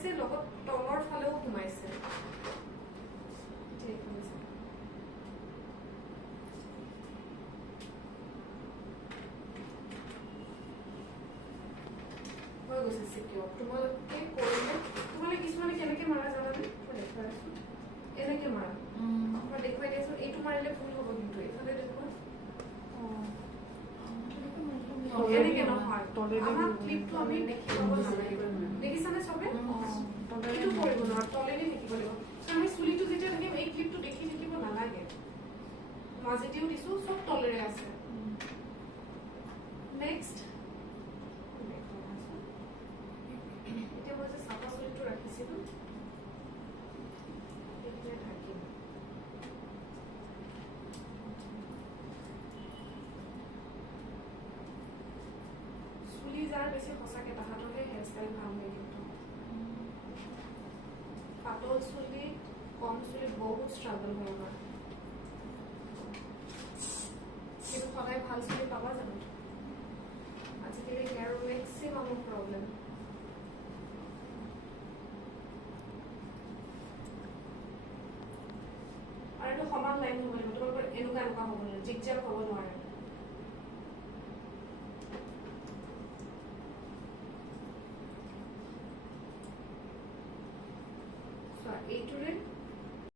সোমাইছে লগত তলৰ ফালেও সোমাইছে ঠিক আছে হৈ গৈছে সিকিউৰ তোমালোকে কৰিলে তোমালোকে কিছুমানে কেনেকে মাৰা জানানে মই দেখাই আছো এনেকে মাৰা মই দেখুৱাই দিয়াচোন এইটো মাৰিলে ভুল হ'ব কিন্তু এইফালে দেখুৱা এনেকে নহয় আমাৰ ক্লিপটো আমি দেখি পাব নালাগিব দেখিছানে চবে এইটো কৰিব নোৱাৰা তলেদি দেখিব লাগিব আমি চুলিটো যেতিয়া থাকিম এই ক্লিপটো দেখি থাকিব নালাগে মাজেদিও দিছো চব তলেৰে আছে নেক্সট এতিয়া মই যে চাফা চুলিটো ৰাখিছিলো এতিয়া ঢাকিম চুলি যাৰ বেছি সঁচাকে তাহাঁতৰহে হেয়াৰ ষ্টাইল ভাল হয় কিন্তু পাতল চুলি কম চুলি বহুত ষ্ট্ৰাগল হয় আমাৰ কিন্তু সদায় ভাল চুলি পাবা জানো আজিকালি হেয়াৰ মেক্সিমাম প্ৰব্লেম আৰু এইটো সমান লাইন হ'ব লাগিব তোমালোকৰ এনেকুৱা এনেকুৱা হ'ব নোৱাৰে জিগজাগ হ'ব নোৱাৰে এইটোৰে